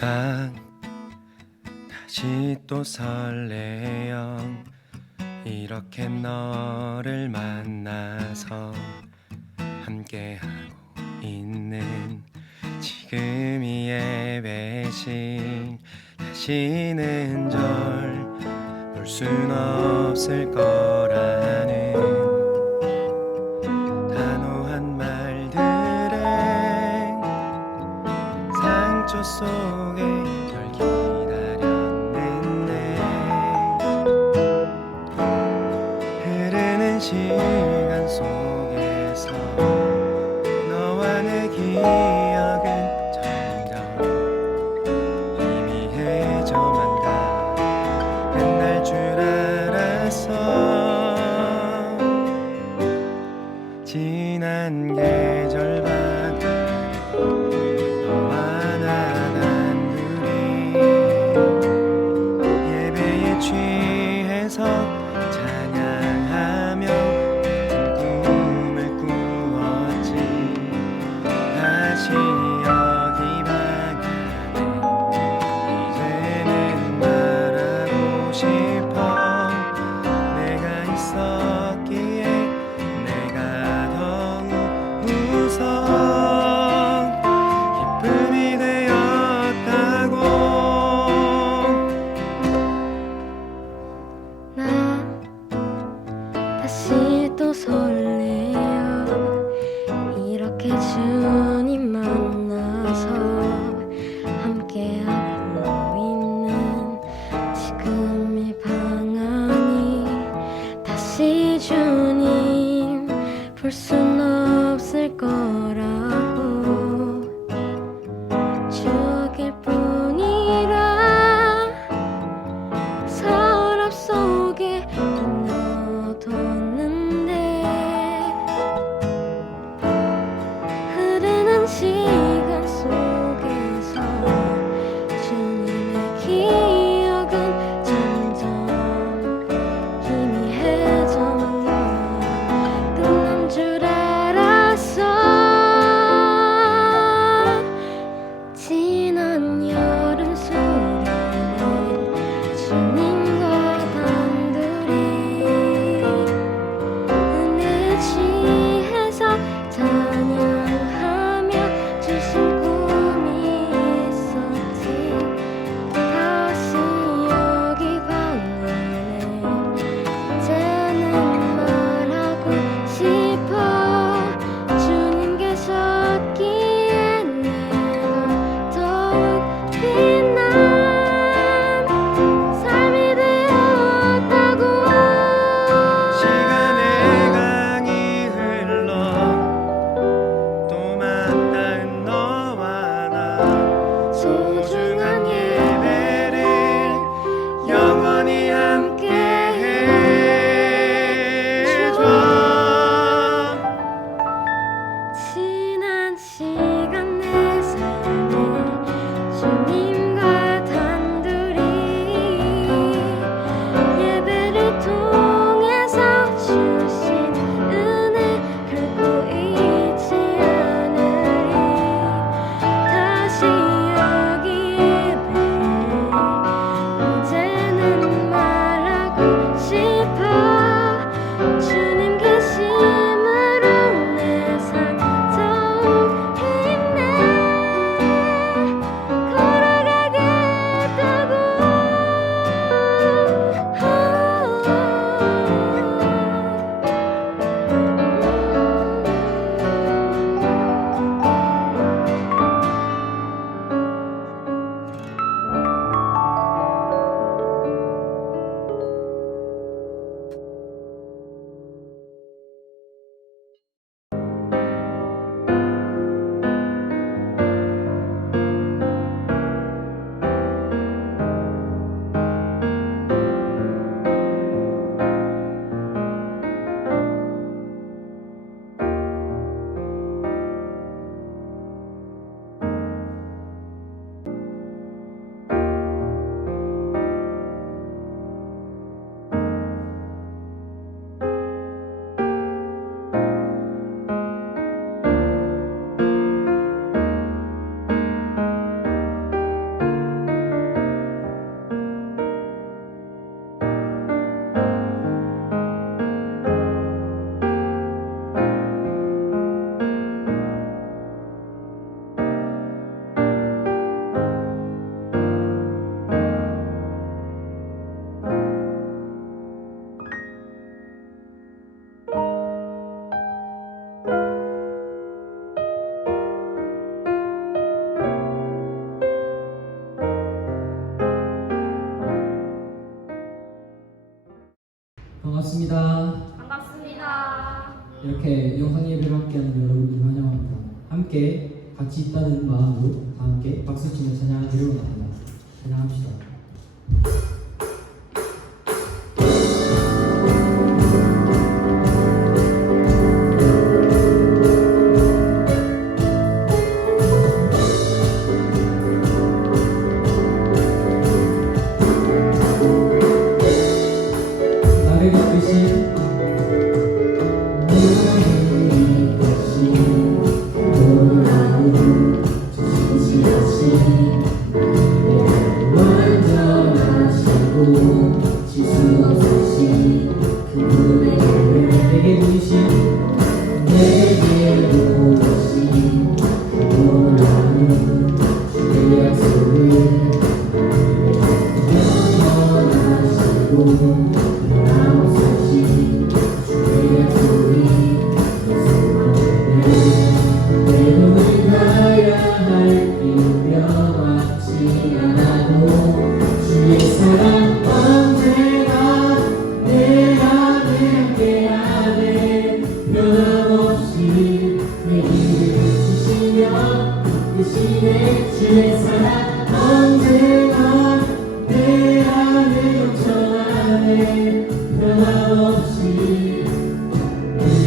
난 다시 또 설레요. 이렇게 너를 만나서 함께하고 있는 지금 이 예배신 다시는 절 볼 순 없을 거라는 단호한 말들에 상처 속에 널 기다렸는데 흐르는 시간 속에서 너와 내 기억은 점점 희미해져만 가. 끝날 줄 알았어. 이렇게 영상 예배를 함께하는 여러분들 환영합니다. 함께 같이 있다는 마음으로 다 함께 박수치며 찬양하기를 원합니다. 찬양합시다. 나를 이끄신 주의 사랑 언제나 내 안에 넘쳐나네 변함없이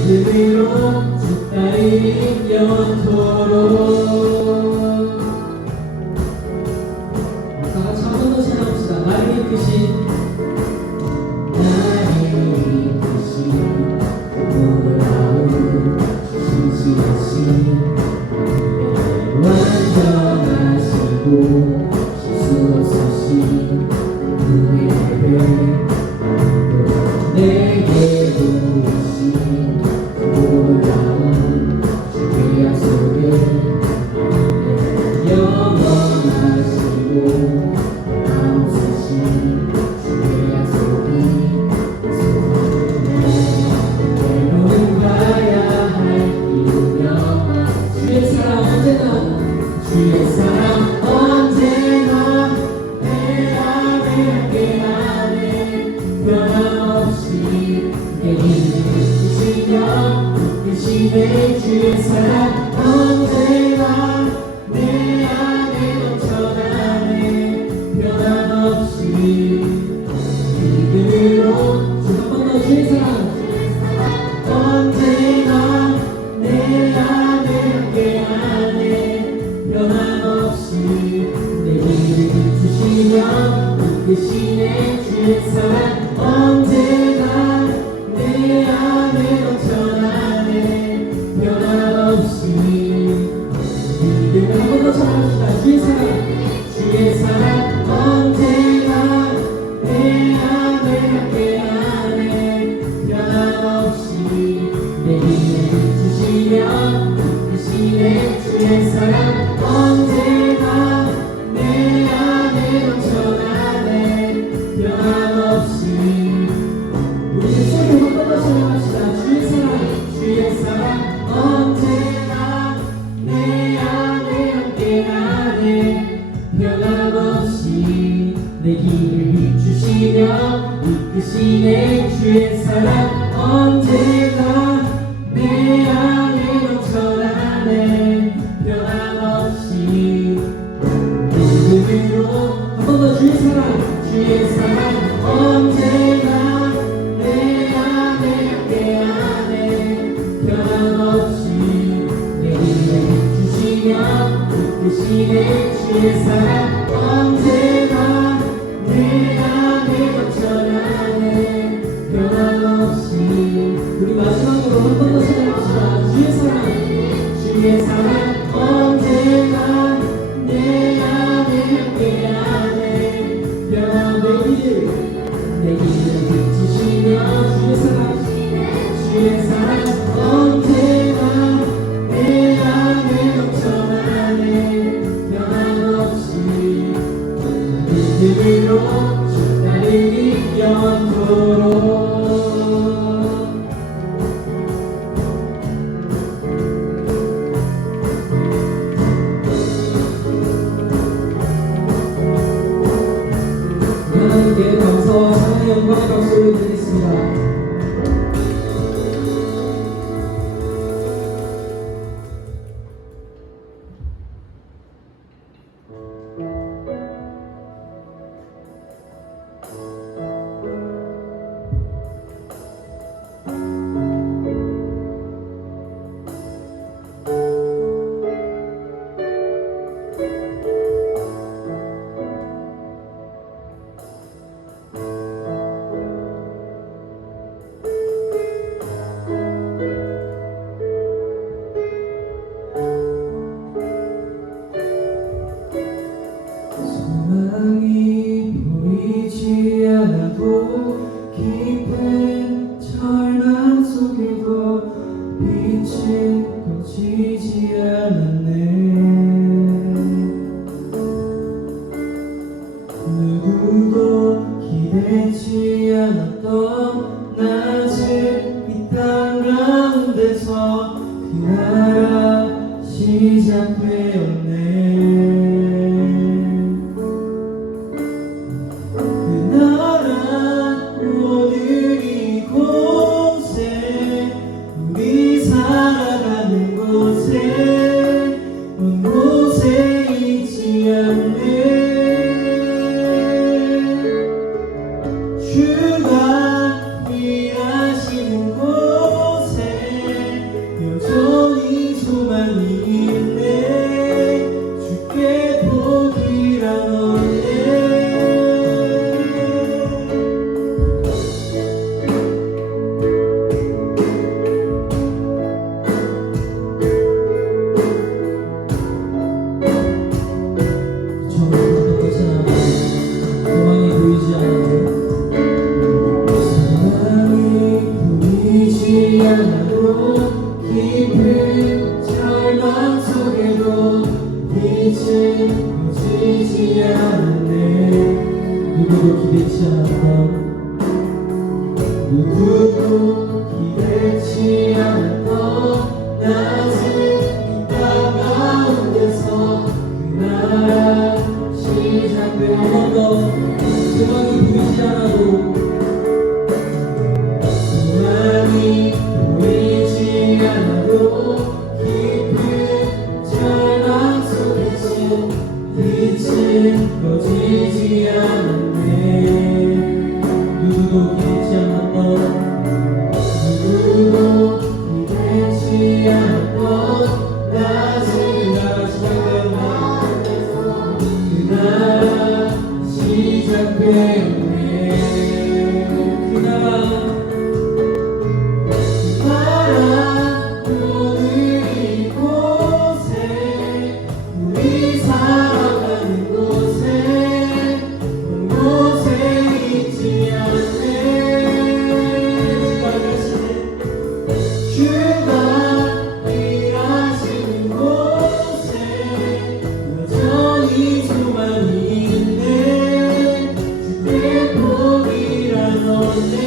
믿음으로 주 따르는 영원토록 다같이 한 번 더 찬양합시다. 나를 이끄신 놀라운 신실하신 완전하시고 실수 없으신 은혜를 내게 보이신 놀라운 주의 약속을 영원하시고 없으신 주의 약속이 때로는 가야 할 유명한 주의 사랑 언제나 주의 사랑 언제나 내 안에 함께하네 변함없이 내게 주시며 이끄시네 주의 사랑 언제나 내 안에 넘쳐나네 변함없이 믿음으로 주 한 번 더 주의 사랑 언제나 내 안에 함께하네 변함없이 내 길을 비추시며 이끄시네 주의 사랑 언제나 내 안에 넘쳐나네 변함없이 믿음을 한 번 더 찬양합시다. 주의 사랑 언제나 내 안에 함께하네 변함없이 내 길을 비추시며 이끄시네 주의 사랑 언제나 내 안에 넘쳐나네 변함없이 우리 소리 한 번 더 찬양합시다. 주의 사랑 언제나 내 안에 함께하네 변함없이 내 길을 비추시며 이끄시네 주의 사랑 언제나 내 안에 넘쳐나네 변함없이 믿음으로 한 번 더 주의 사랑 언제나 내 안에 함께하네 변함없이 내 길을 비추시며 이끄시네 주의 사랑 언제나 내 안에 넘쳐나네 변함없이 우리 마지막으로 한 번 더 찬양합시다. 주의 사랑 언제나 내 안에 함께하네 변함없이 내 길을 비추시며 주의 사랑 언제나 내 안에 넘쳐나네 변함없이 믿음으로 주 따르니 영원토록 하나님께 감사와 찬양의 영광의 박수를 드리겠습니다. 소망이 보이지 않아도 깊은 절망 속에도 빛은 꺼지지 않았네. 누구도 기대지 않았던 낮은 이 땅 가운데서 그 나라 시작되었네. 그 나라 오늘 이곳에 우리 살아가는 곳에 온 곳에 있지 않네. 주가 일하시는 곳에 여전히 소망이 있네. 주께 복이란 없네. 처음부터 끝이나 소망이 보이지 않아도 깊은 절망 속에도 빛은 꺼지지 않았네. 누구도 기대치 않았던 낮은 이 땅 가운데서 그 나라 시작되어 한 번 더 소망이 보이지 않아도 소망이 보이지 않아도 깊은 절망 속에서 빛은 꺼지지 않았네. 누구도 기대치 않았던 낮은 나라 시작되었네. 그 나라 오늘 이곳에 우리 살아가는 곳에 온 곳에 있지 않네. 주가 일하시는 곳에 여전히 소망이 있네. 주께 복이란 없네.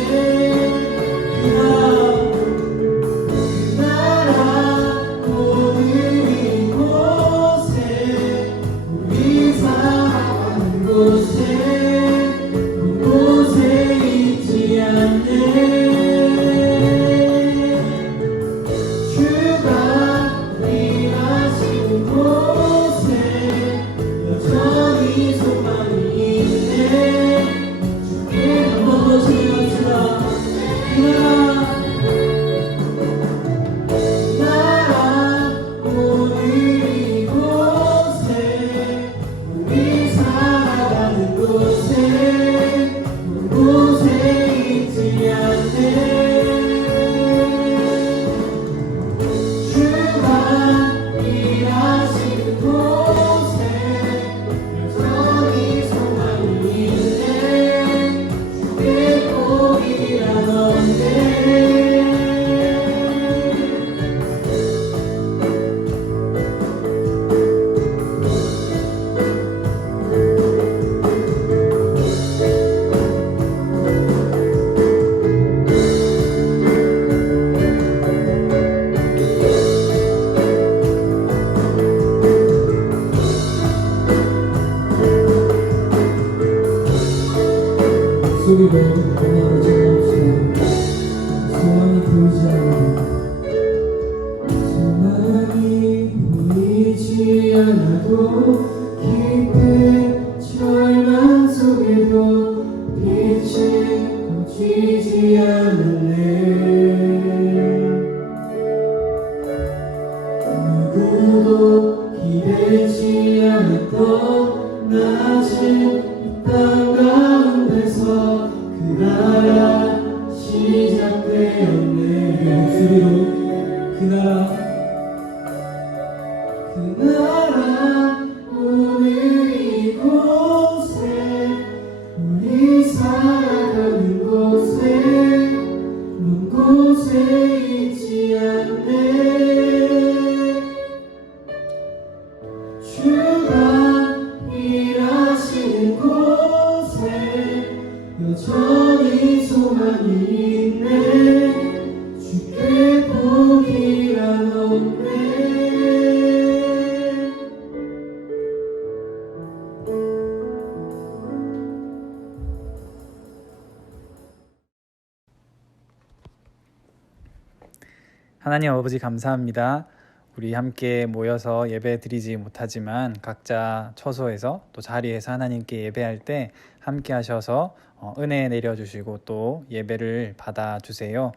소리로 전화를 전합시다. 소망이 보이지 않아도 소망이 보이지 않아도 깊은 절망 속에도 빛은 꺼지지 않을래. 누구도 기대치 않았던 낮은 이 땅 가운데서 그 나라 시작되었네. 목소리로 그 나라 오늘 이곳에 우리 살아가는 곳에 먼 곳에 있지 않네. 주가 일하시는 곳에 여전히 소망이 있네. 주께 포기란 없네. 하나님 아버지 감사합니다. 우리 함께 모여서 예배 드리지 못하지만 각자 처소에서 또 자리에서 하나님께 예배할 때 함께 하셔서 은혜 내려주시고 또 예배를 받아주세요.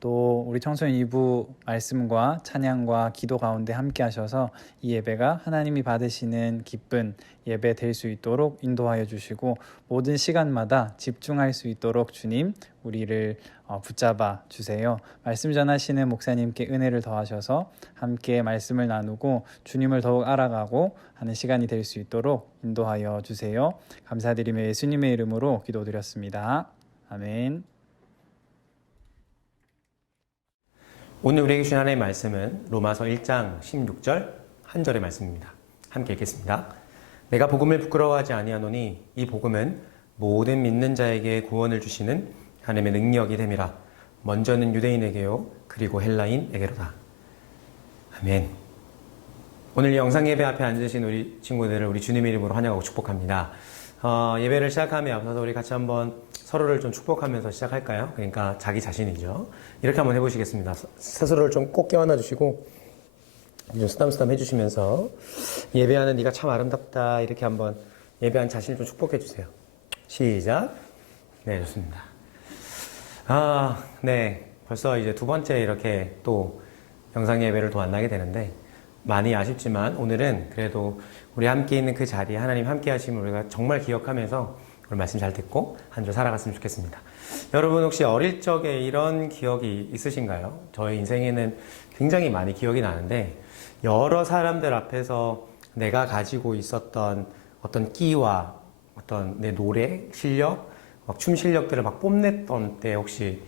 또 우리 청소년 2부 말씀과 찬양과 기도 가운데 함께 하셔서 이 예배가 하나님이 받으시는 기쁜 예배 될 수 있도록 인도하여 주시고 모든 시간마다 집중할 수 있도록 주님 우리를 붙잡아 주세요. 말씀 전하시는 목사님께 은혜를 더하셔서 함께 말씀을 나누고 주님을 더욱 알아가고 하는 시간이 될 수 있도록 인도하여 주세요. 감사드리며 예수님의 이름으로 기도드렸습니다. 아멘. 오늘 우리에게 주신 하나님의 말씀은 로마서 1장 16절 한 절의 말씀입니다. 함께 읽겠습니다. 내가 복음을 부끄러워하지 아니하노니 이 복음은 모든 믿는 자에게 구원을 주시는 하나님의 능력이 됨이라. 먼저는 유대인에게요 그리고 헬라인에게로다. 아멘. 오늘 영상 예배 앞에 앉으신 우리 친구들을 우리 주님의 이름으로 환영하고 축복합니다. 예배를 시작함에 앞서서 우리 같이 한번 서로를 좀 축복하면서 시작할까요? 그러니까 자기 자신이죠. 이렇게 한번 해보시겠습니다. 스스로를 좀 꼭 껴안아 주시고 좀 쓰담쓰담 해주시면서 예배하는 네가 참 아름답다 이렇게 한번 예배한 자신을 좀 축복해 주세요. 시작. 네, 좋습니다. 네. 벌써 이제 두 번째 이렇게 또 영상 예배를 또 만나게 되는데 많이 아쉽지만 오늘은 그래도 우리 함께 있는 그 자리에 하나님 함께 하심을 우리가 정말 기억하면서 오늘 말씀 잘 듣고 한 주 살아갔으면 좋겠습니다. 여러분 혹시 어릴 적에 이런 기억이 있으신가요? 저의 인생에는 굉장히 많이 기억이 나는데 여러 사람들 앞에서 내가 가지고 있었던 어떤 끼와 어떤 내 노래 실력, 춤 실력들을 막 뽐냈던 때 혹시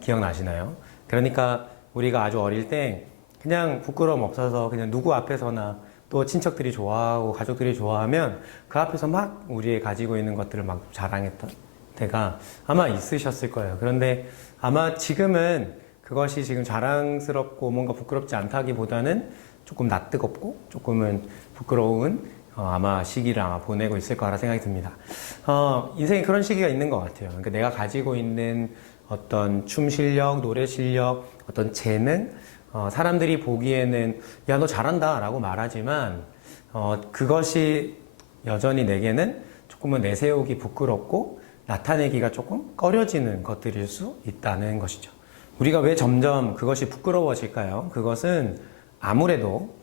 기억나시나요? 그러니까 우리가 아주 어릴 때 그냥 부끄러움 없어서 그냥 누구 앞에서나 또 친척들이 좋아하고 가족들이 좋아하면 그 앞에서 막 우리의 가지고 있는 것들을 막 자랑했던 때가 아마 있으셨을 거예요. 그런데 아마 지금은 그것이 지금 자랑스럽고 뭔가 부끄럽지 않다기보다는 조금 낯뜨겁고 조금은 부끄러운 아마 시기를 아마 보내고 있을 거라 생각이 듭니다. 인생에 그런 시기가 있는 것 같아요. 그러니까 내가 가지고 있는 어떤 춤 실력, 노래 실력, 어떤 재능, 사람들이 보기에는 야, 너 잘한다 라고 말하지만 그것이 여전히 내게는 조금은 내세우기 부끄럽고 나타내기가 조금 꺼려지는 것들일 수 있다는 것이죠. 우리가 왜 점점 그것이 부끄러워질까요? 그것은 아무래도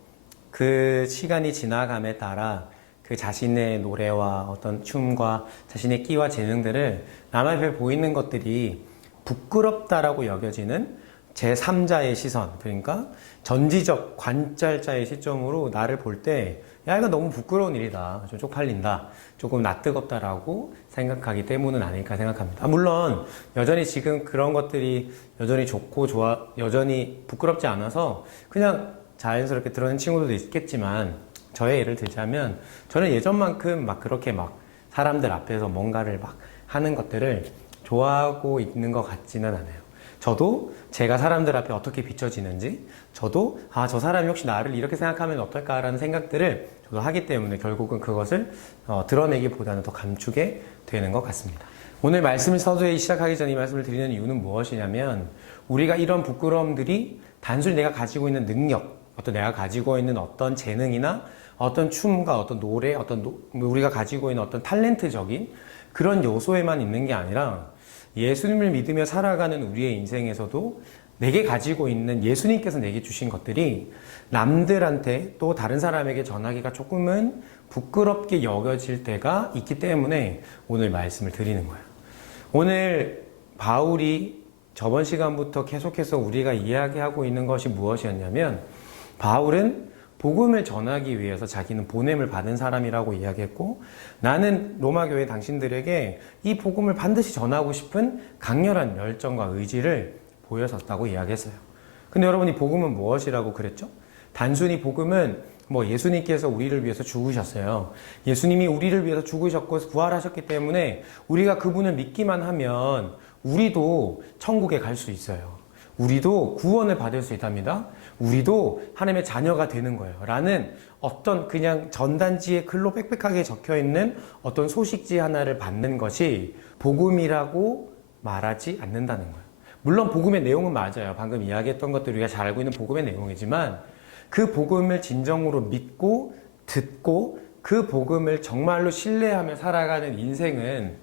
그 시간이 지나감에 따라 그 자신의 노래와 어떤 춤과 자신의 끼와 재능들을 남 앞에 보이는 것들이 부끄럽다라고 여겨지는 제3자의 시선, 그러니까 전지적 관찰자의 시점으로 나를 볼 때 야, 이거 너무 부끄러운 일이다, 좀 쪽팔린다, 조금 낯뜨겁다라고 생각하기 때문은 아닐까 생각합니다. 물론 여전히 지금 그런 것들이 여전히 좋고 좋아, 여전히 부끄럽지 않아서 그냥 자연스럽게 드러낸 친구들도 있겠지만 저의 예를 들자면 저는 예전만큼 막 그렇게 막 사람들 앞에서 뭔가를 막 하는 것들을 좋아하고 있는 것 같지는 않아요. 저도 제가 사람들 앞에 어떻게 비춰지는지, 저도 저 사람이 혹시 나를 이렇게 생각하면 어떨까라는 생각들을 저도 하기 때문에 결국은 그것을 드러내기보다는 더 감추게 되는 것 같습니다. 오늘 말씀을 서두에 시작하기 전에 이 말씀을 드리는 이유는 무엇이냐면 우리가 이런 부끄러움들이 단순히 내가 가지고 있는 능력, 어떤 내가 가지고 있는 어떤 재능이나 어떤 춤과 어떤 노래, 우리가 가지고 있는 어떤 탤런트적인 그런 요소에만 있는 게 아니라 예수님을 믿으며 살아가는 우리의 인생에서도 내게 가지고 있는 예수님께서 내게 주신 것들이 남들한테 또 다른 사람에게 전하기가 조금은 부끄럽게 여겨질 때가 있기 때문에 오늘 말씀을 드리는 거예요. 오늘 바울이 저번 시간부터 계속해서 우리가 이야기하고 있는 것이 무엇이었냐면 바울은 복음을 전하기 위해서 자기는 보냄을 받은 사람이라고 이야기했고 나는 로마교회 당신들에게 이 복음을 반드시 전하고 싶은 강렬한 열정과 의지를 보였었다고 이야기했어요. 근데 여러분이 복음은 무엇이라고 그랬죠? 단순히 복음은 예수님께서 우리를 위해서 죽으셨어요. 예수님이 우리를 위해서 죽으셨고 부활하셨기 때문에 우리가 그분을 믿기만 하면 우리도 천국에 갈 수 있어요. 우리도 구원을 받을 수 있답니다. 우리도 하나님의 자녀가 되는 거예요. 라는 어떤 그냥 전단지에 글로 빽빽하게 적혀 있는 어떤 소식지 하나를 받는 것이 복음이라고 말하지 않는다는 거예요. 물론 복음의 내용은 맞아요. 방금 이야기했던 것들 우리가 잘 알고 있는 복음의 내용이지만 그 복음을 진정으로 믿고 듣고 그 복음을 정말로 신뢰하며 살아가는 인생은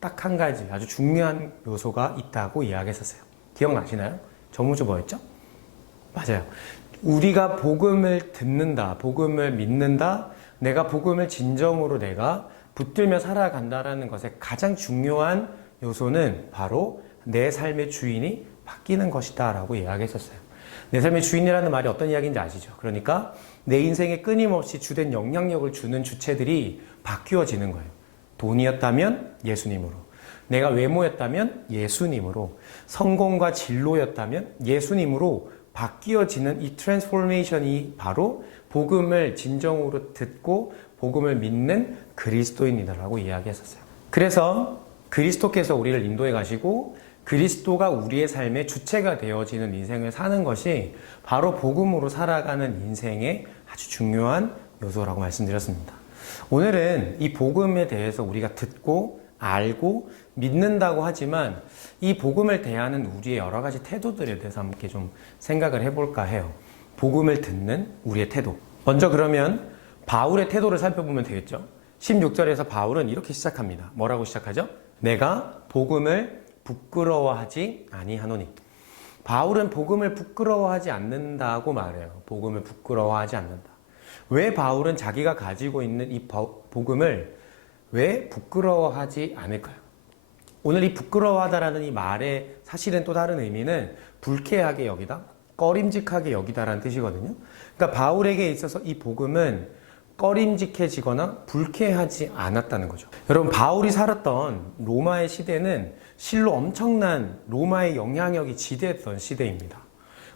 딱 한 가지 아주 중요한 요소가 있다고 이야기했었어요. 기억나시나요? 저번주 뭐였죠? 맞아요. 우리가 복음을 듣는다, 복음을 믿는다, 내가 복음을 진정으로 내가 붙들며 살아간다라는 것의 가장 중요한 요소는 바로 내 삶의 주인이 바뀌는 것이다 라고 이야기했었어요. 내 삶의 주인이라는 말이 어떤 이야기인지 아시죠? 그러니까 내 인생에 끊임없이 주된 영향력을 주는 주체들이 바뀌어지는 거예요. 돈이었다면 예수님으로, 내가 외모였다면 예수님으로, 성공과 진로였다면 예수님으로 바뀌어지는 이 트랜스포메이션이 바로 복음을 진정으로 듣고 복음을 믿는 그리스도인이다라고 이야기했었어요. 그래서 그리스도께서 우리를 인도해 가시고 그리스도가 우리의 삶의 주체가 되어지는 인생을 사는 것이 바로 복음으로 살아가는 인생의 아주 중요한 요소라고 말씀드렸습니다. 오늘은 이 복음에 대해서 우리가 듣고 알고 믿는다고 하지만 이 복음을 대하는 우리의 여러 가지 태도들에 대해서 함께 좀 생각을 해볼까 해요. 복음을 듣는 우리의 태도. 먼저 그러면 바울의 태도를 살펴보면 되겠죠. 16절에서 바울은 이렇게 시작합니다. 뭐라고 시작하죠? 내가 복음을 부끄러워하지 아니하노니. 바울은 복음을 부끄러워하지 않는다고 말해요. 복음을 부끄러워하지 않는다. 왜 바울은 자기가 가지고 있는 이 복음을 왜 부끄러워하지 않을까요? 오늘 이 부끄러워하다라는 이 말의 사실은 또 다른 의미는 불쾌하게 여기다, 꺼림직하게 여기다라는 뜻이거든요. 그러니까 바울에게 있어서 이 복음은 꺼림직해지거나 불쾌하지 않았다는 거죠. 여러분, 바울이 살았던 로마의 시대는 실로 엄청난 로마의 영향력이 지대했던 시대입니다.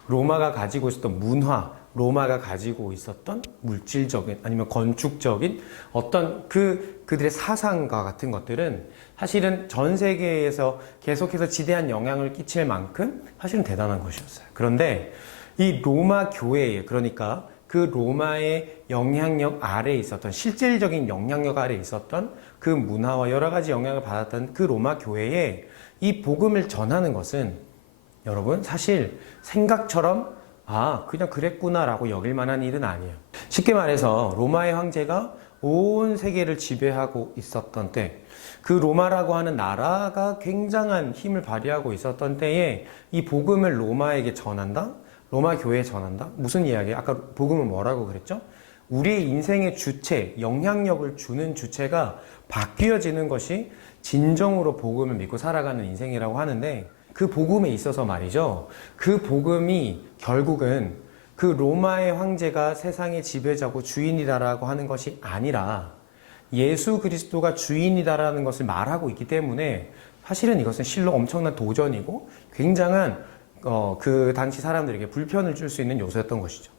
로마가 가지고 있었던 문화, 로마가 가지고 있었던 물질적인 아니면 건축적인 어떤 그들의 사상과 같은 것들은 사실은 전 세계에서 계속해서 지대한 영향을 끼칠 만큼 사실은 대단한 것이었어요. 그런데 이 로마 교회에, 그러니까 그 로마의 영향력 아래에 있었던, 실질적인 영향력 아래에 있었던 그 문화와 여러 가지 영향을 받았던 그 로마 교회에 이 복음을 전하는 것은 여러분 사실 생각처럼 그냥 그랬구나라고 여길 만한 일은 아니에요. 쉽게 말해서 로마의 황제가 온 세계를 지배하고 있었던 때, 그 로마라고 하는 나라가 굉장한 힘을 발휘하고 있었던 때에 이 복음을 로마에게 전한다? 로마 교회에 전한다? 무슨 이야기예요? 아까 복음은 뭐라고 그랬죠? 우리의 인생의 주체, 영향력을 주는 주체가 바뀌어지는 것이 진정으로 복음을 믿고 살아가는 인생이라고 하는데, 그 복음에 있어서 말이죠. 그 복음이 결국은 그 로마의 황제가 세상의 지배자고 주인이다라고 하는 것이 아니라 예수 그리스도가 주인이다라는 것을 말하고 있기 때문에 사실은 이것은 실로 엄청난 도전이고 굉장한 그 당시 사람들에게 불편을 줄 수 있는 요소였던 것이죠.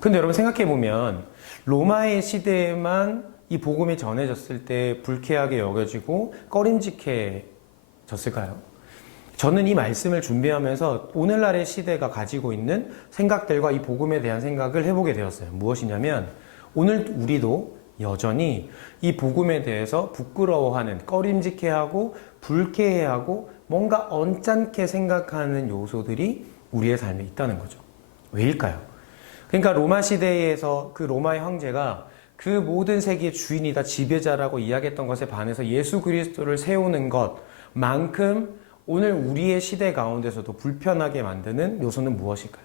근데 여러분 생각해보면 로마의 시대에만 이 복음이 전해졌을 때 불쾌하게 여겨지고 꺼림직해졌을까요? 저는 이 말씀을 준비하면서 오늘날의 시대가 가지고 있는 생각들과 이 복음에 대한 생각을 해보게 되었어요. 무엇이냐면 오늘 우리도 여전히 이 복음에 대해서 부끄러워하는, 꺼림직해하고 불쾌해하고 뭔가 언짢게 생각하는 요소들이 우리의 삶에 있다는 거죠. 왜일까요? 그러니까 로마 시대에서 그 로마의 황제가 그 모든 세계의 주인이다, 지배자라고 이야기했던 것에 반해서 예수 그리스도를 세우는 것만큼 오늘 우리의 시대 가운데서도 불편하게 만드는 요소는 무엇일까요?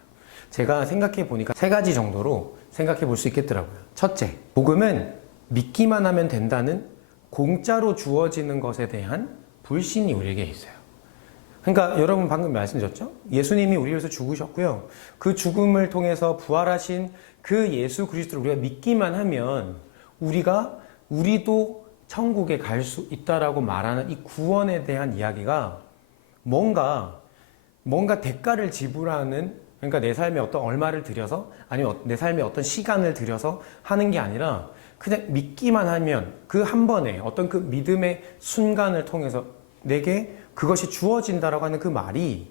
제가 생각해 보니까 세 가지 정도로 생각해 볼 수 있겠더라고요. 첫째, 복음은 믿기만 하면 된다는 공짜로 주어지는 것에 대한 불신이 우리에게 있어요. 그러니까 여러분 방금 말씀드렸죠? 예수님이 우리 위해서 죽으셨고요. 그 죽음을 통해서 부활하신 그 예수 그리스도를 우리가 믿기만 하면 우리도 천국에 갈 수 있다라고 말하는 이 구원에 대한 이야기가 뭔가 대가를 지불하는, 그러니까 내 삶에 어떤 얼마를 들여서 아니면 내 삶에 어떤 시간을 들여서 하는 게 아니라 그냥 믿기만 하면 그 한 번에 어떤 그 믿음의 순간을 통해서 내게 그것이 주어진다라고 하는 그 말이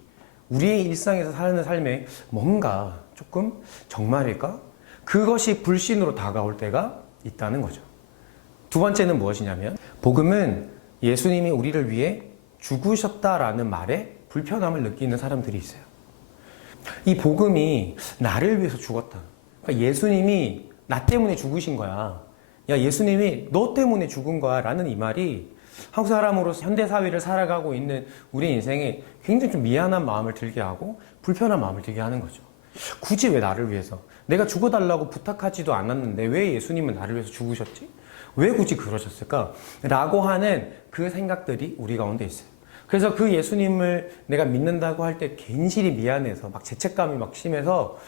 우리의 일상에서 사는 삶에 뭔가 조금 정말일까? 그것이 불신으로 다가올 때가 있다는 거죠. 두 번째는 무엇이냐면 복음은 예수님이 우리를 위해 죽으셨다라는 말에 불편함을 느끼는 사람들이 있어요. 이 복음이 나를 위해서 죽었다. 그러니까 예수님이 나 때문에 죽으신 거야. 야, 예수님이 너 때문에 죽은 거야. 라는 이 말이 한국 사람으로서 현대사회를 살아가고 있는 우리 인생에 굉장히 좀 미안한 마음을 들게 하고 불편한 마음을 들게 하는 거죠. 굳이 왜 나를 위해서? 내가 죽어달라고 부탁하지도 않았는데 왜 예수님은 나를 위해서 죽으셨지? 왜 굳이 그러셨을까? 라고 하는 그 생각들이 우리 가운데 있어요. 그래서 그 예수님을 내가 믿는다고 할 때 괜시리 미안해서 막 죄책감이 막 심해서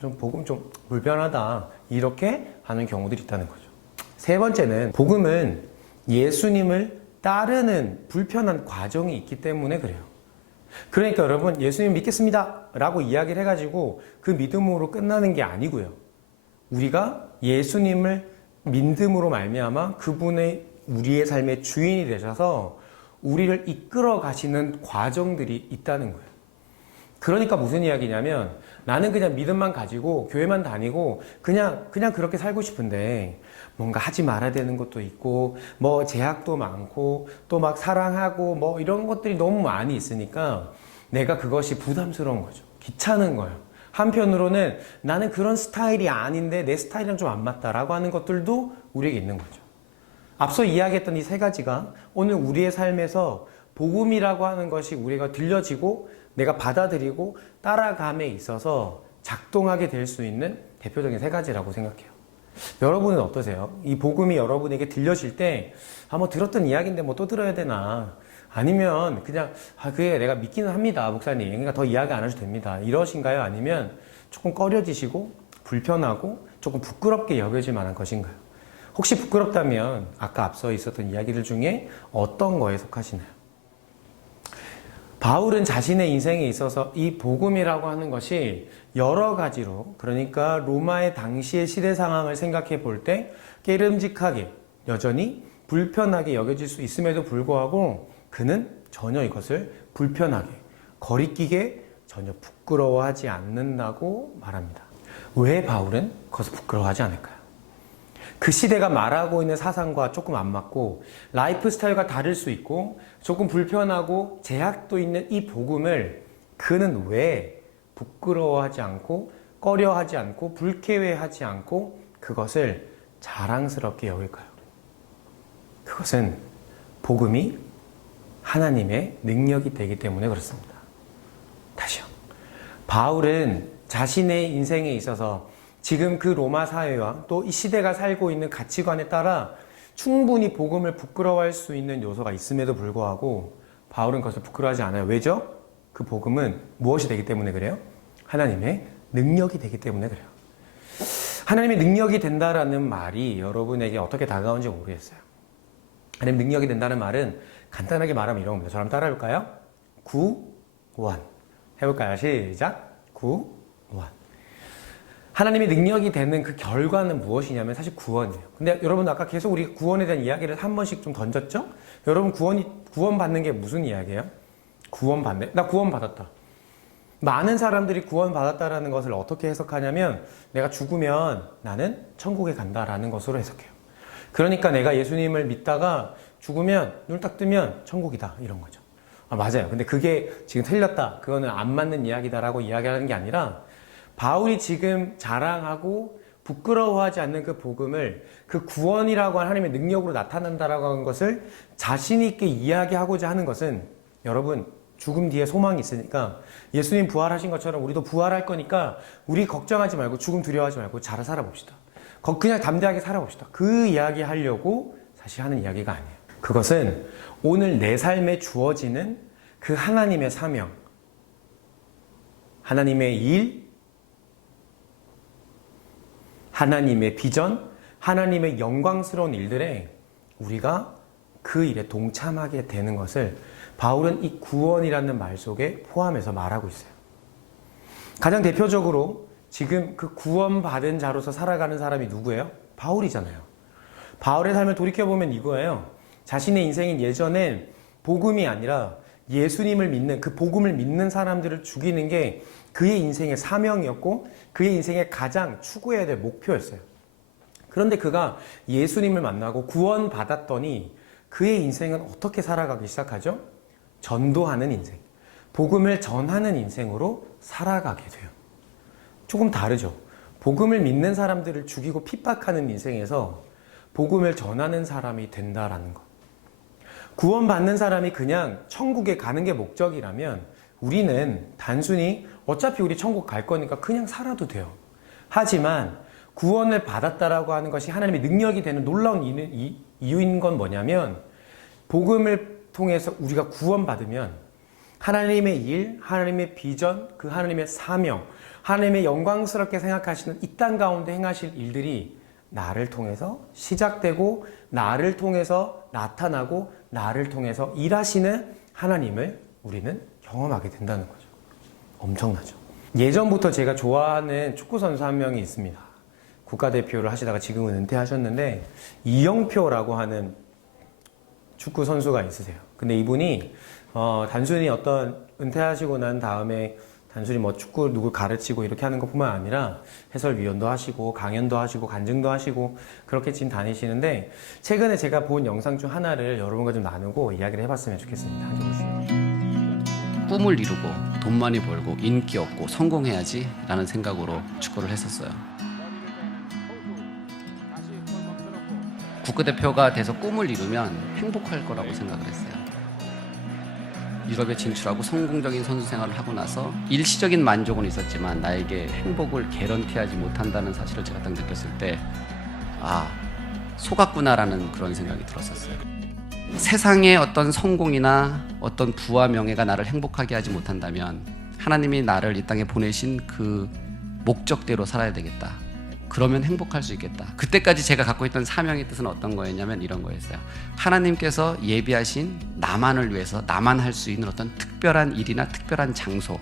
좀 복음 좀 불편하다 이렇게 하는 경우들이 있다는 거죠. 세 번째는 복음은 예수님을 따르는 불편한 과정이 있기 때문에 그래요. 그러니까 여러분 예수님 믿겠습니다 라고 이야기를 해가지고 그 믿음으로 끝나는 게 아니고요. 우리가 예수님을 믿음으로 말미암아 그분의 우리의 삶의 주인이 되셔서 우리를 이끌어 가시는 과정들이 있다는 거예요. 그러니까 무슨 이야기냐면 나는 그냥 믿음만 가지고 교회만 다니고 그냥 그렇게 살고 싶은데 뭔가 하지 말아야 되는 것도 있고 뭐 제약도 많고 또 막 사랑하고 뭐 이런 것들이 너무 많이 있으니까 내가 그것이 부담스러운 거죠. 귀찮은 거예요. 한편으로는 나는 그런 스타일이 아닌데 내 스타일이랑 좀 안 맞다라고 하는 것들도 우리에게 있는 거죠. 앞서 이야기했던 이 세 가지가 오늘 우리의 삶에서 복음이라고 하는 것이 우리가 들려지고 내가 받아들이고 따라감에 있어서 작동하게 될 수 있는 대표적인 세 가지라고 생각해요. 여러분은 어떠세요? 이 복음이 여러분에게 들려질 때 뭐 들었던 이야기인데 뭐 또 들어야 되나? 아니면 그냥 그게 내가 믿기는 합니다, 목사님. 그러니까 더 이야기 안 하셔도 됩니다. 이러신가요? 아니면 조금 꺼려지시고 불편하고 조금 부끄럽게 여겨질 만한 것인가요? 혹시 부끄럽다면 아까 앞서 있었던 이야기들 중에 어떤 거에 속하시나요? 바울은 자신의 인생에 있어서 이 복음이라고 하는 것이 여러 가지로, 그러니까 로마의 당시의 시대 상황을 생각해 볼 때 깨름직하게 여전히 불편하게 여겨질 수 있음에도 불구하고 그는 전혀 이것을 불편하게 거리끼게 전혀 부끄러워하지 않는다고 말합니다. 왜 바울은 그것을 부끄러워하지 않을까요? 그 시대가 말하고 있는 사상과 조금 안 맞고 라이프 스타일과 다를 수 있고 조금 불편하고 제약도 있는 이 복음을 그는 왜 부끄러워하지 않고 꺼려하지 않고 불쾌해하지 않고 그것을 자랑스럽게 여길까요? 그것은 복음이 하나님의 능력이 되기 때문에 그렇습니다. 다시요. 바울은 자신의 인생에 있어서 지금 그 로마 사회와 또 이 시대가 살고 있는 가치관에 따라 충분히 복음을 부끄러워할 수 있는 요소가 있음에도 불구하고 바울은 그것을 부끄러워하지 않아요. 왜죠? 그 복음은 무엇이 되기 때문에 그래요? 하나님의 능력이 되기 때문에 그래요. 하나님의 능력이 된다라는 말이 여러분에게 어떻게 다가오는지 모르겠어요. 하나님 능력이 된다는 말은 간단하게 말하면 이런 겁니다. 저랑 따라 해볼까요? 구원. 해볼까요? 시작. 구원. 하나님의 능력이 되는 그 결과는 무엇이냐면 사실 구원이에요. 근데 여러분 아까 계속 우리 구원에 대한 이야기를 한 번씩 좀 던졌죠? 여러분 구원받는 게 무슨 이야기예요? 구원받네? 나 구원받았다. 많은 사람들이 구원받았다라는 것을 어떻게 해석하냐면 내가 죽으면 나는 천국에 간다라는 것으로 해석해요. 그러니까 내가 예수님을 믿다가 죽으면 눈 딱 뜨면 천국이다 이런 거죠. 맞아요. 근데 그게 지금 틀렸다. 그거는 안 맞는 이야기다라고 이야기하는 게 아니라 바울이 지금 자랑하고 부끄러워하지 않는 그 복음을 그 구원이라고 하는 하나님의 능력으로 나타난다라고 하는 것을 자신 있게 이야기하고자 하는 것은 여러분 죽음 뒤에 소망이 있으니까 예수님 부활하신 것처럼 우리도 부활할 거니까 우리 걱정하지 말고 죽음 두려워하지 말고 잘 살아봅시다. 그냥 담대하게 살아봅시다. 그 이야기 하려고 사실 하는 이야기가 아니에요. 그것은 오늘 내 삶에 주어지는 그 하나님의 사명, 하나님의 일, 하나님의 비전, 하나님의 영광스러운 일들에 우리가 그 일에 동참하게 되는 것을 바울은 이 구원이라는 말 속에 포함해서 말하고 있어요. 가장 대표적으로 지금 그 구원받은 자로서 살아가는 사람이 누구예요? 바울이잖아요. 바울의 삶을 돌이켜보면 이거예요. 자신의 인생인 예전엔 복음이 아니라 예수님을 믿는, 그 복음을 믿는 사람들을 죽이는 게 그의 인생의 사명이었고 그의 인생의 가장 추구해야 될 목표였어요. 그런데 그가 예수님을 만나고 구원받았더니 그의 인생은 어떻게 살아가기 시작하죠? 전도하는 인생, 복음을 전하는 인생으로 살아가게 돼요. 조금 다르죠. 복음을 믿는 사람들을 죽이고 핍박하는 인생에서 복음을 전하는 사람이 된다라는 것. 구원받는 사람이 그냥 천국에 가는 게 목적이라면 우리는 단순히 어차피 우리 천국 갈 거니까 그냥 살아도 돼요. 하지만 구원을 받았다라고 하는 것이 하나님의 능력이 되는 놀라운 이유인 건 뭐냐면 복음을 통해서 우리가 구원받으면 하나님의 일, 하나님의 비전, 그 하나님의 사명, 하나님의 영광스럽게 생각하시는 이 땅 가운데 행하실 일들이 나를 통해서 시작되고 나를 통해서 나타나고 나를 통해서 일하시는 하나님을 우리는 경험하게 된다는 거죠. 엄청나죠. 예전부터 제가 좋아하는 축구선수 한 명이 있습니다. 국가대표를 하시다가 지금은 은퇴하셨는데 이영표라고 하는 축구선수가 있으세요. 근데 이분이 단순히 어떤 은퇴하시고 난 다음에 단순히 뭐 축구 누굴 가르치고 이렇게 하는 것뿐만 아니라 해설위원도 하시고 강연도 하시고 간증도 하시고 그렇게 지금 다니시는데 최근에 제가 본 영상 중 하나를 여러분과 좀 나누고 이야기를 해봤으면 좋겠습니다. 함께 보시죠. 꿈을 이루고 돈 많이 벌고 인기 얻고 성공해야지 라는 생각으로 축구를 했었어요. 국가대표가 돼서 꿈을 이루면 행복할 거라고 생각을 했어요. 유럽에 진출하고 성공적인 선수 생활을 하고 나서 일시적인 만족은 있었지만 나에게 행복을 개런티하지 못한다는 사실을 제가 딱 느꼈을 때 속았구나라는 그런 생각이 들었었어요. 세상의 어떤 성공이나 어떤 부와 명예가 나를 행복하게 하지 못한다면 하나님이 나를 이 땅에 보내신 그 목적대로 살아야 되겠다. 그러면 행복할 수 있겠다. 그때까지 제가 갖고 있던 사명의 뜻은 어떤 거였냐면 이런 거였어요. 하나님께서 예비하신 나만을 위해서 나만 할 수 있는 어떤 특별한 일이나 특별한 장소,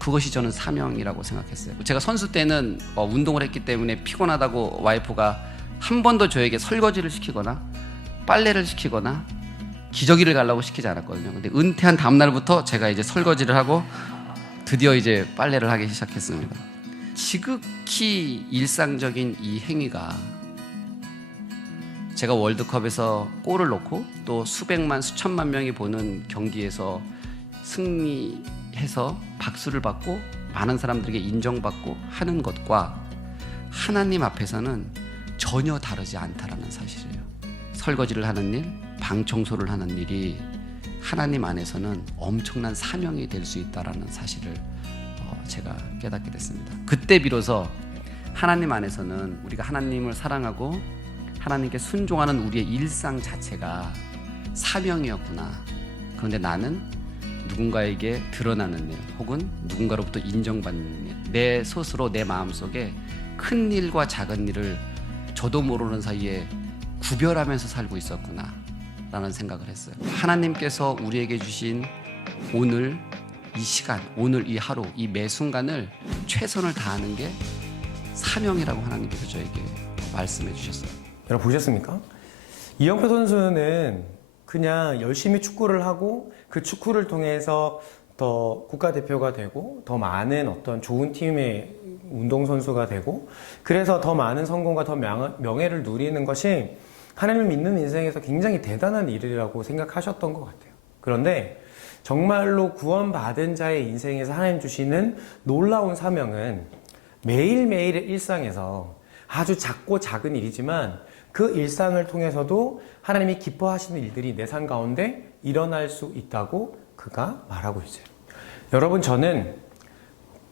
그것이 저는 사명이라고 생각했어요. 제가 선수 때는 운동을 했기 때문에 피곤하다고 와이프가 한 번도 저에게 설거지를 시키거나 빨래를 시키거나 기저귀를 갈라고 시키지 않았거든요. 근데 은퇴한 다음날부터 제가 이제 설거지를 하고 드디어 이제 빨래를 하기 시작했습니다. 지극히 일상적인 이 행위가 제가 월드컵에서 골을 넣고 또 수백만 수천만 명이 보는 경기에서 승리해서 박수를 받고 많은 사람들에게 인정받고 하는 것과 하나님 앞에서는 전혀 다르지 않다라는 사실이에요. 설거지를 하는 일, 방 청소를 하는 일이 하나님 안에서는 엄청난 사명이 될 수 있다라는 사실을 제가 깨닫게 됐습니다. 그때 비로소 하나님 안에서는 우리가 하나님을 사랑하고 하나님께 순종하는 우리의 일상 자체가 사명이었구나. 그런데 나는 누군가에게 드러나는 일 혹은 누군가로부터 인정받는 일, 내 스스로 내 마음속에 큰 일과 작은 일을 저도 모르는 사이에 구별하면서 살고 있었구나 라는 생각을 했어요. 하나님께서 우리에게 주신 오늘 이 시간, 오늘 이 하루, 이 매 순간을 최선을 다하는 게 사명이라고 하나님께서 저에게 말씀해 주셨어요. 여러분 보셨습니까? 이영표 선수는 그냥 열심히 축구를 하고 그 축구를 통해서 더 국가대표가 되고 더 많은 어떤 좋은 팀의 운동선수가 되고 그래서 더 많은 성공과 더 명예를 누리는 것이 하나님을 믿는 인생에서 굉장히 대단한 일이라고 생각하셨던 것 같아요. 그런데 정말로 구원받은 자의 인생에서 하나님 주시는 놀라운 사명은 매일매일의 일상에서 아주 작고 작은 일이지만 그 일상을 통해서도 하나님이 기뻐하시는 일들이 내 삶 가운데 일어날 수 있다고 그가 말하고 있어요. 여러분, 저는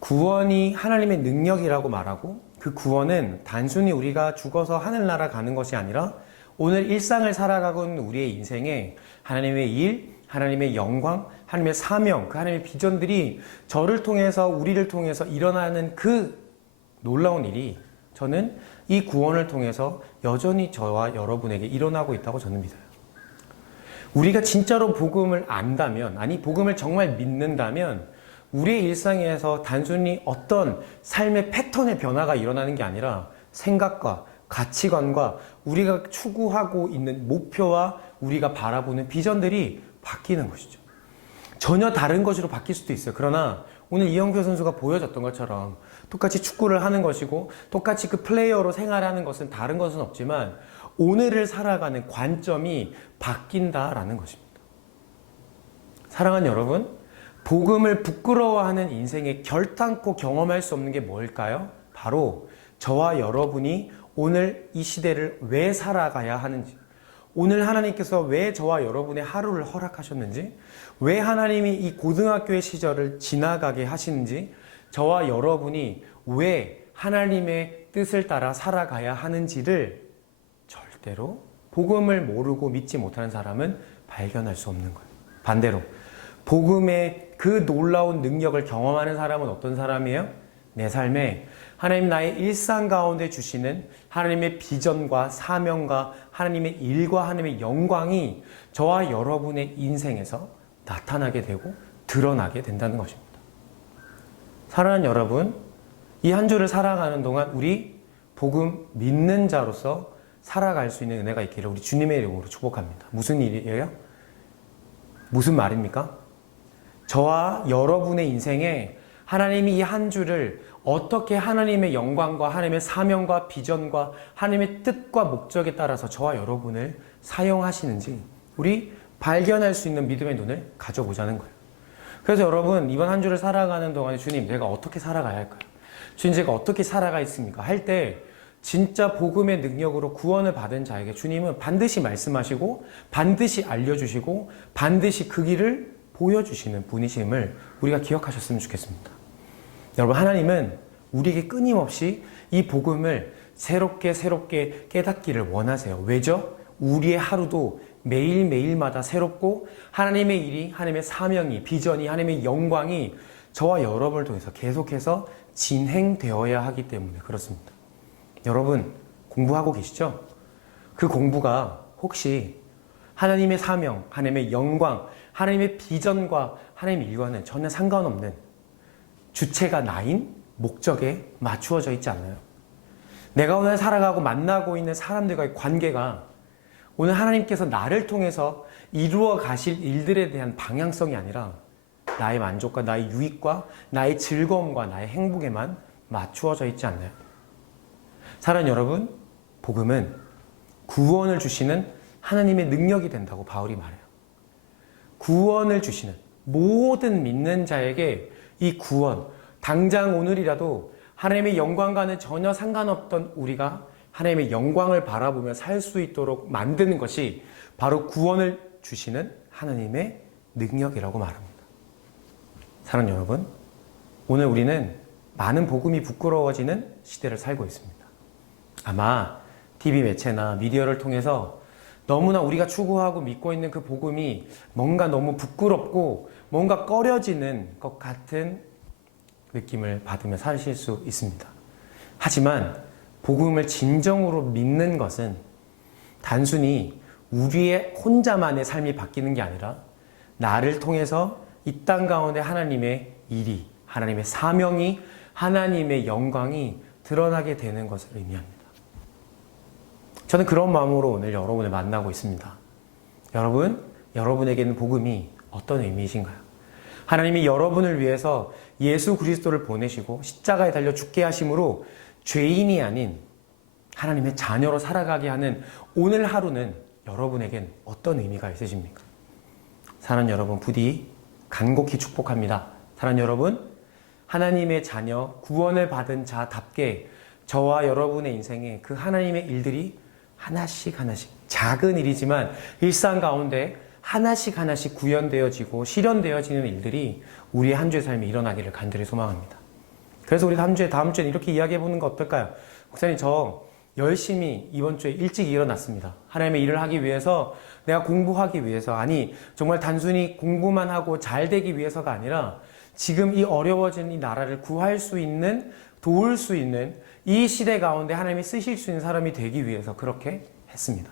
구원이 하나님의 능력이라고 말하고 그 구원은 단순히 우리가 죽어서 하늘나라 가는 것이 아니라 오늘 일상을 살아가고 있는 우리의 인생에 하나님의 일, 하나님의 영광, 하나님의 사명, 그 하나님의 비전들이 저를 통해서 우리를 통해서 일어나는 그 놀라운 일이 저는 이 구원을 통해서 여전히 저와 여러분에게 일어나고 있다고 저는 믿어요. 우리가 진짜로 복음을 안다면, 아니 복음을 정말 믿는다면 우리의 일상에서 단순히 어떤 삶의 패턴의 변화가 일어나는 게 아니라 생각과 가치관과 우리가 추구하고 있는 목표와 우리가 바라보는 비전들이 바뀌는 것이죠. 전혀 다른 것으로 바뀔 수도 있어요. 그러나 오늘 이영표 선수가 보여줬던 것처럼 똑같이 축구를 하는 것이고 똑같이 그 플레이어로 생활하는 것은 다른 것은 없지만 오늘을 살아가는 관점이 바뀐다라는 것입니다. 사랑하는 여러분, 복음을 부끄러워하는 인생에 결단코 경험할 수 없는 게 뭘까요? 바로 저와 여러분이 오늘 이 시대를 왜 살아가야 하는지, 오늘 하나님께서 왜 저와 여러분의 하루를 허락하셨는지, 왜 하나님이 이 고등학교의 시절을 지나가게 하시는지, 저와 여러분이 왜 하나님의 뜻을 따라 살아가야 하는지를 절대로 복음을 모르고 믿지 못하는 사람은 발견할 수 없는 거예요. 반대로 복음의 그 놀라운 능력을 경험하는 사람은 어떤 사람이에요? 내 삶에 하나님 나의 일상 가운데 주시는 하나님의 비전과 사명과 하나님의 일과 하나님의 영광이 저와 여러분의 인생에서 나타나게 되고 드러나게 된다는 것입니다. 사랑하는 여러분, 이 한 주를 살아가는 동안 우리 복음 믿는 자로서 살아갈 수 있는 은혜가 있기를 우리 주님의 이름으로 축복합니다. 무슨 일이에요? 무슨 말입니까? 저와 여러분의 인생에 하나님이 이 한 주를 어떻게 하나님의 영광과 하나님의 사명과 비전과 하나님의 뜻과 목적에 따라서 저와 여러분을 사용하시는지 우리 발견할 수 있는 믿음의 눈을 가져보자는 거예요. 그래서 여러분, 이번 한 주를 살아가는 동안에 주님, 내가 어떻게 살아가야 할까요? 주님, 제가 어떻게 살아가 있습니까? 할 때 진짜 복음의 능력으로 구원을 받은 자에게 주님은 반드시 말씀하시고 반드시 알려주시고 반드시 그 길을 보여주시는 분이심을 우리가 기억하셨으면 좋겠습니다. 여러분, 하나님은 우리에게 끊임없이 이 복음을 새롭게 깨닫기를 원하세요. 왜죠? 우리의 하루도 매일매일마다 새롭고 하나님의 일이, 하나님의 사명이, 비전이, 하나님의 영광이 저와 여러분을 통해서 계속해서 진행되어야 하기 때문에 그렇습니다. 여러분, 공부하고 계시죠? 그 공부가 혹시 하나님의 사명, 하나님의 영광, 하나님의 비전과 하나님의 일과는 전혀 상관없는 주체가 나인 목적에 맞추어져 있지 않나요? 내가 오늘 살아가고 만나고 있는 사람들과의 관계가 오늘 하나님께서 나를 통해서 이루어 가실 일들에 대한 방향성이 아니라 나의 만족과 나의 유익과 나의 즐거움과 나의 행복에만 맞추어져 있지 않나요? 사랑하는 여러분, 복음은 구원을 주시는 하나님의 능력이 된다고 바울이 말해요. 구원을 주시는 모든 믿는 자에게 이 구원, 당장 오늘이라도 하나님의 영광과는 전혀 상관없던 우리가 하나님의 영광을 바라보며 살 수 있도록 만드는 것이 바로 구원을 주시는 하나님의 능력이라고 말합니다. 사랑하는 여러분, 오늘 우리는 많은 복음이 부끄러워지는 시대를 살고 있습니다. 아마 TV 매체나 미디어를 통해서 너무나 우리가 추구하고 믿고 있는 그 복음이 뭔가 너무 부끄럽고 뭔가 꺼려지는 것 같은 느낌을 받으며 사실 수 있습니다. 하지만 복음을 진정으로 믿는 것은 단순히 우리의 혼자만의 삶이 바뀌는 게 아니라 나를 통해서 이 땅 가운데 하나님의 일이, 하나님의 사명이, 하나님의 영광이 드러나게 되는 것을 의미합니다. 저는 그런 마음으로 오늘 여러분을 만나고 있습니다. 여러분, 여러분에게는 복음이 어떤 의미이신가요? 하나님이 여러분을 위해서 예수 그리스도를 보내시고 십자가에 달려 죽게 하심으로 죄인이 아닌 하나님의 자녀로 살아가게 하는 오늘 하루는 여러분에겐 어떤 의미가 있으십니까? 사랑하는 여러분, 부디 간곡히 축복합니다. 사랑하는 여러분, 하나님의 자녀, 구원을 받은 자답게 저와 여러분의 인생에 그 하나님의 일들이 하나씩 작은 일이지만 일상 가운데 하나씩 구현되어지고 실현되어지는 일들이 우리의 한 주의 삶에 일어나기를 간절히 소망합니다. 그래서 우리 다음 주에 이렇게 이야기해 보는 거 어떨까요? 목사님, 저 열심히 이번 주에 일찍 일어났습니다. 하나님의 일을 하기 위해서, 내가 공부하기 위해서, 아니 정말 단순히 공부만 하고 잘 되기 위해서가 아니라 지금 이 어려워진 이 나라를 구할 수 있는, 도울 수 있는 이 시대 가운데 하나님이 쓰실 수 있는 사람이 되기 위해서 그렇게 했습니다.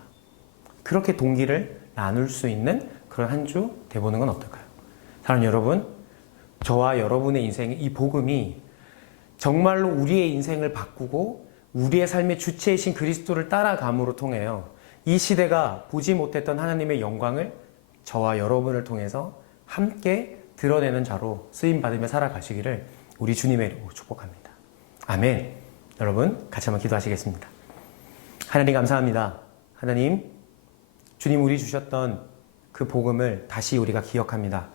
그렇게 동기를 나눌 수 있는 그런 한 주 돼보는 건 어떨까요? 사랑하는 여러분, 저와 여러분의 인생에 이 복음이 정말로 우리의 인생을 바꾸고 우리의 삶의 주체이신 그리스도를 따라감으로 통해요, 이 시대가 보지 못했던 하나님의 영광을 저와 여러분을 통해서 함께 드러내는 자로 쓰임받으며 살아가시기를 우리 주님의 이름으로 축복합니다. 아멘. 여러분 같이 한번 기도하시겠습니다. 하나님 감사합니다. 하나님, 주님 우리 주셨던 그 복음을 다시 우리가 기억합니다.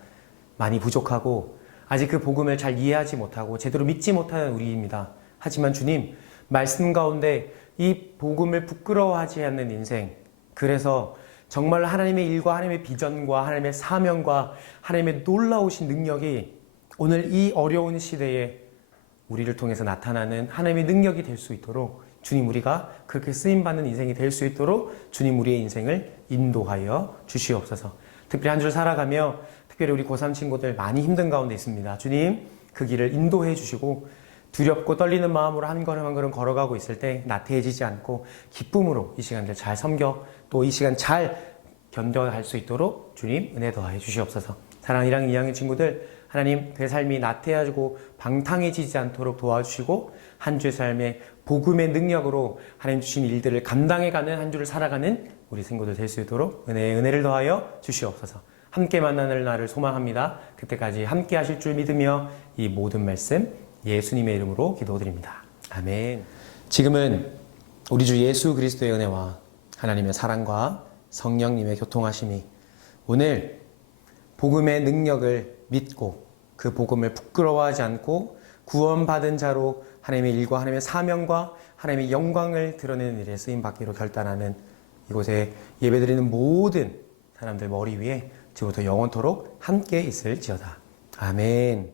많이 부족하고 아직 그 복음을 잘 이해하지 못하고 제대로 믿지 못하는 우리입니다. 하지만 주님, 말씀 가운데 이 복음을 부끄러워하지 않는 인생, 그래서 정말 하나님의 일과 하나님의 비전과 하나님의 사명과 하나님의 놀라우신 능력이 오늘 이 어려운 시대에 우리를 통해서 나타나는 하나님의 능력이 될 수 있도록 주님, 우리가 그렇게 쓰임받는 인생이 될 수 있도록 주님 우리의 인생을 인도하여 주시옵소서. 특별히 한 주 살아가며 특별히 우리 고3 친구들 많이 힘든 가운데 있습니다. 주님, 그 길을 인도해 주시고 두렵고 떨리는 마음으로 한 걸음 한 걸음 걸어가고 있을 때 나태해지지 않고 기쁨으로 이 시간들 잘 섬겨 또 이 시간 잘 견뎌할 수 있도록 주님 은혜 더하여 주시옵소서. 사랑하는 1학년 2학년 친구들, 하나님 그 삶이 나태해지고 방탕해지지 않도록 도와주시고 한 주의 삶에 복음의 능력으로 하나님 주신 일들을 감당해가는 한 주를 살아가는 우리 친구들 될 수 있도록 은혜를 더하여 주시옵소서. 함께 만나는 날을 소망합니다. 그때까지 함께 하실 줄 믿으며 이 모든 말씀 예수님의 이름으로 기도드립니다. 아멘. 지금은 우리 주 예수 그리스도의 은혜와 하나님의 사랑과 성령님의 교통하심이 오늘 복음의 능력을 믿고 그 복음을 부끄러워하지 않고 구원받은 자로 하나님의 일과 하나님의 사명과 하나님의 영광을 드러내는 일에 쓰임받기로 결단하는 이곳에 예배드리는 모든 사람들 머리 위에 지금부터 영원토록 함께 있을지어다. 아멘.